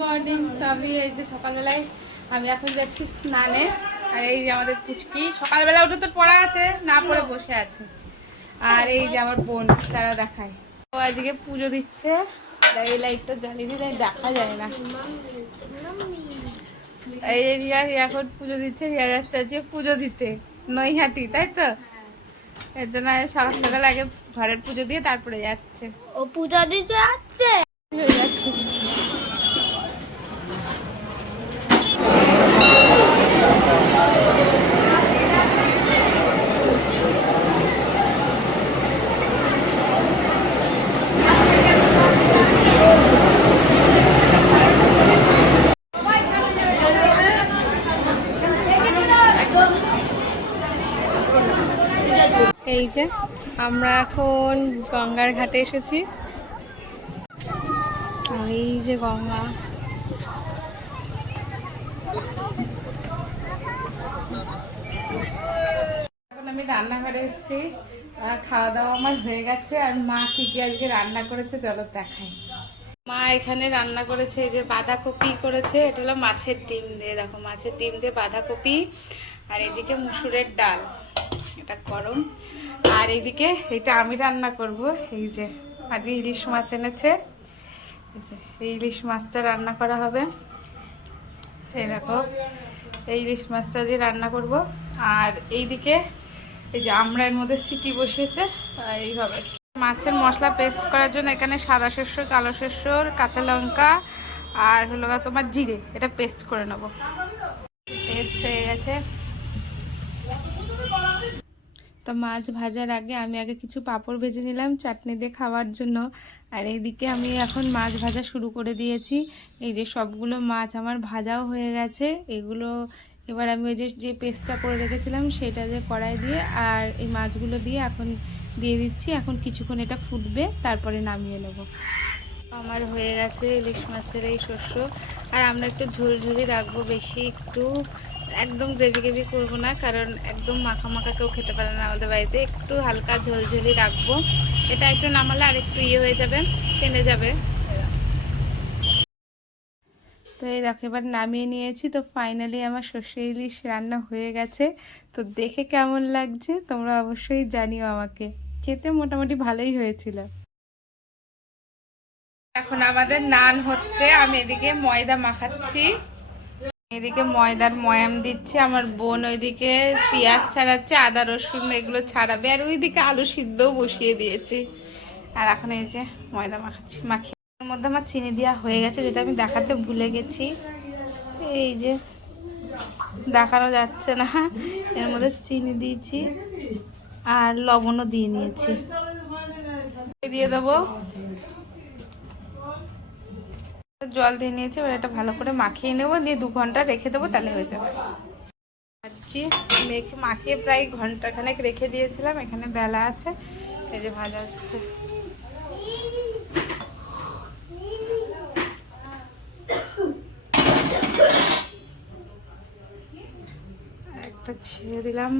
Morning. তো আমি এই যে সকালবেলায় আমি এখন যাচ্ছি স্নানে। আর এই যে আমাদের পুচকি সকালবেলা উঠে তো পড়া আছে, না পড়ে বসে আছে। আর এই যে আমার বোন, তারা দেখায় ও আজকে পুজো দিচ্ছে। এই লাইটটা জ্বালিয়ে দিলে দেখা যায় না। এই যে রিয়া এখন পুজো দিচ্ছে, রিয়া যাচ্ছে আজকে পুজো দিতে নৈহাটি, তাই তো? এর জন্য সকাল সকাল আগে ঘরের পুজো দিয়ে তারপরে যাচ্ছে। ও পূজা দিতে যাচ্ছে। হয়ে যাচ্ছে। এই যে আমরা এখন গঙ্গার ঘাটে এসেছি। এই যে গঙ্গা। এখন আমি রান্নাঘরে এসেছি, খাওয়া দাওয়া আমার হয়ে গেছে। আর মা কি কি আজকে রান্না করেছে চলো দেখাই। মা এখানে রান্না করেছে, এই যে বাঁধাকপি করেছে, এটা হলো মাছের ডিম দিয়ে, দেখো মাছের ডিম দিয়ে বাঁধাকপি। আর এদিকে মুসুরের ডাল, এটা গরম। আর এইদিকে এটা আমি রান্না করব। এই যে আজকে ইলিশ মাছ এনেছে, এই ইলিশ মাছটা রান্না করা হবে। এই দেখো এই ইলিশ মাছটা যে রান্না করব। আর এইদিকে এই যে আমরা এর মধ্যে সিটি বসিয়েছে এইভাবে। মাছের মশলা পেস্ট করার জন্য এখানে সাদা সরষে, কালো সরষে, কাঁচা লঙ্কা আর হলো তোমার জিরে, এটা পেস্ট করে নেব। পেস্ট হয়ে গেছে। তো মাছ ভাজার আগে আমি আগে কিছু পাঁপড় ভেজে নিলাম চাটনি দিয়ে খাওয়ার জন্য। আর এইদিকে আমি এখন মাছ ভাজা শুরু করে দিয়েছি। এই যে সবগুলো মাছ আমার ভাজাও হয়ে গেছে। এগুলো এবার আমি ওই যে পেস্টটা করে রেখেছিলাম সেটা যে কড়াই দিয়ে আর এই মাছগুলো দিয়ে এখন দিয়ে দিচ্ছি। এখন কিছুক্ষণ এটা ফুটবে, তারপরে নামিয়ে নেব। আমার হয়ে গেছে ইলিশ মাছের এই শস্য। আর আমরা একটু ঝোলঝুলি রাখবো, বেশি একটু একদম গ্রেভি গ্রেভি করবো না, কারণ একদম মাখা মাখা কেউ খেতে পারে না আমাদের বাড়িতে। একটু হালকা ঝোলঝুলি রাখবো, এটা একটু নামালে আর একটু হয়ে যাবে, টেনে যাবে। তো এই দেখো এবার নামিয়ে নিয়েছি। তো ফাইনালি আমার সর্ষে ইলিশ রান্না হয়ে গেছে। তো দেখে কেমন লাগছে তোমরা অবশ্যই জানিও আমাকে। খেতে মোটামুটি ভালোই হয়েছিল। এখন আমাদের নান হচ্ছে, আমি এদিকে ময়দা মাখাচ্ছি, এদিকে ময়দার ময়াম দিচ্ছি। আমার বোন ওইদিকে পেঁয়াজ ছাড়াচ্ছে, আদা রসুন এগুলো ছাড়াবে। আর ওইদিকে আলু সিদ্ধও বসিয়ে দিয়েছি। আর এখন এই যে ময়দা মাখাচ্ছি, মাখিয়ে এর মধ্যে আমার চিনি দেওয়া হয়ে গেছে, যেটা আমি দেখাতে ভুলে গেছি। এই যে দেখানো যাচ্ছে না, এর মধ্যে চিনি দিয়েছি আর লবণও দিয়ে নিয়েছি। দিয়ে দেবো, জল দিয়ে নিয়েছি। এবার এটা ভালো করে মাখিয়ে নেবো, দিয়ে 2 ঘন্টা রেখে দেবো, তাহলে হয়ে যাবে। মাখিয়ে প্রায় ঘন্টাখানেক রেখে দিয়েছিলাম। এখানে বেলা আছে, এই যে ভাজা হচ্ছে। একটা ছেড়ে দিলাম।